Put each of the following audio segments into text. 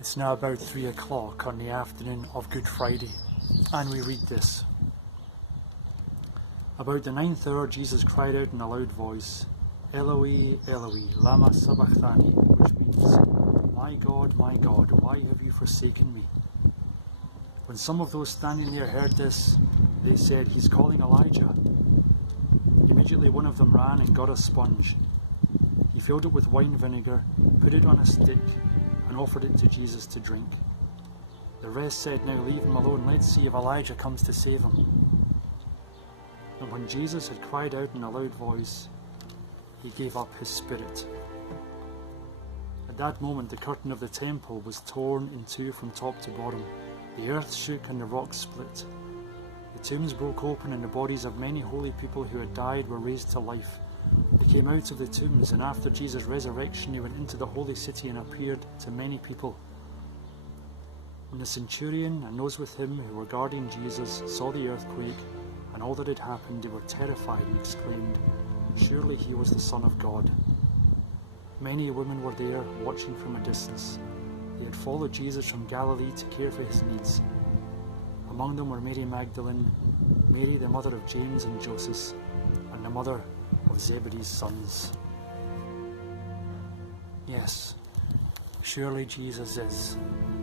It's now about 3 o'clock on the afternoon of Good Friday, and we read this. About the 9th hour, Jesus cried out in a loud voice, Eloi, Eloi, lama sabachthani, which means, my God, why have you forsaken me? When some of those standing there heard this, they said, he's calling Elijah. Immediately one of them ran and got a sponge. He filled it with wine vinegar, put it on a stick, and offered it to Jesus to drink. The rest said, now leave him alone, let's see if Elijah comes to save him. And when Jesus had cried out in a loud voice, he gave up his spirit. At that moment the curtain of the temple was torn in two from top to bottom. The earth shook and the rocks split. The tombs broke open and the bodies of many holy people who had died were raised to life. They came out of the tombs, and after Jesus' resurrection, he went into the holy city and appeared to many people. When the centurion and those with him who were guarding Jesus saw the earthquake and all that had happened, they were terrified and exclaimed, surely he was the Son of God. Many women were there, watching from a distance. They had followed Jesus from Galilee to care for his needs. Among them were Mary Magdalene, Mary the mother of James and Joseph, and the mother of Zebedee's sons. Yes, surely Jesus is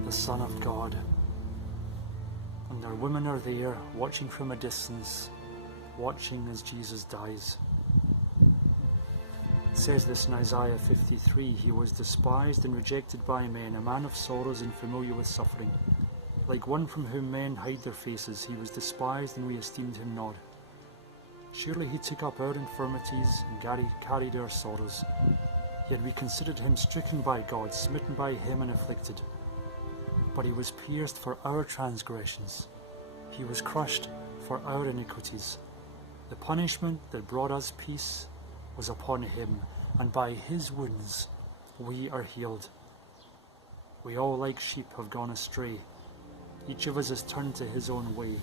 the Son of God. And their women are there, watching from a distance, watching as Jesus dies. It says this in Isaiah 53, he was despised and rejected by men, a man of sorrows and familiar with suffering. Like one from whom men hide their faces, he was despised and we esteemed him not. Surely he took up our infirmities and carried our sorrows. Yet we considered him stricken by God, smitten by him and afflicted. But he was pierced for our transgressions. He was crushed for our iniquities. The punishment that brought us peace was upon him, and by his wounds we are healed. We all like sheep have gone astray. Each of us has turned to his own way,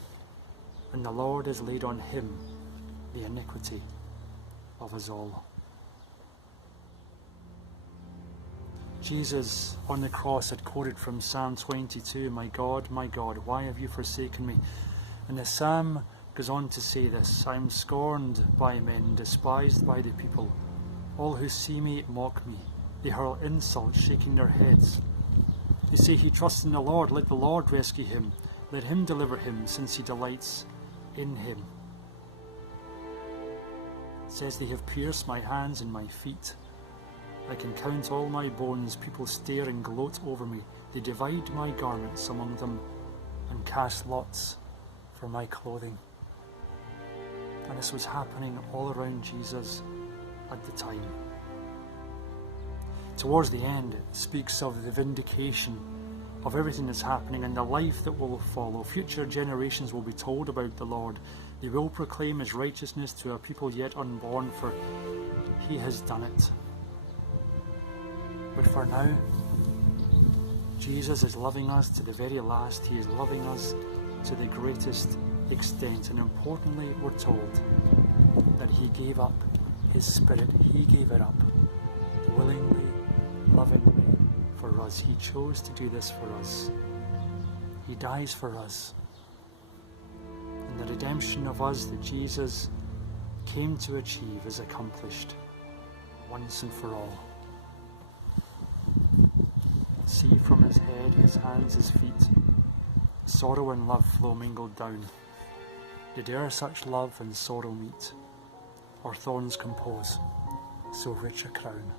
and the Lord has laid on him the iniquity of us all. Jesus on the cross had quoted from Psalm 22, my God, why have you forsaken me? And the psalm goes on to say this, I am scorned by men, despised by the people. All who see me mock me. They hurl insults, shaking their heads. They say he trusts in the Lord, let the Lord rescue him. Let him deliver him, since he delights in him. It says they have pierced my hands and my feet. I can count all my bones. People stare and gloat over me. They divide my garments among them and cast lots for my clothing. And this was happening all around Jesus at the time. Towards the end, it speaks of the vindication of everything that's happening and the life that will follow. Future generations will be told about the Lord. They will proclaim his righteousness to a people yet unborn, for he has done it. But for now, Jesus is loving us to the very last. He is loving us to the greatest extent. And importantly, we're told that he gave up his spirit. He gave it up willingly, lovingly for us. He chose to do this for us. He dies for us. And the redemption of us that Jesus came to achieve is accomplished once and for all. See from his head, his hands, his feet, sorrow and love flow mingled down. Did e'er such love and sorrow meet, or thorns compose so rich a crown?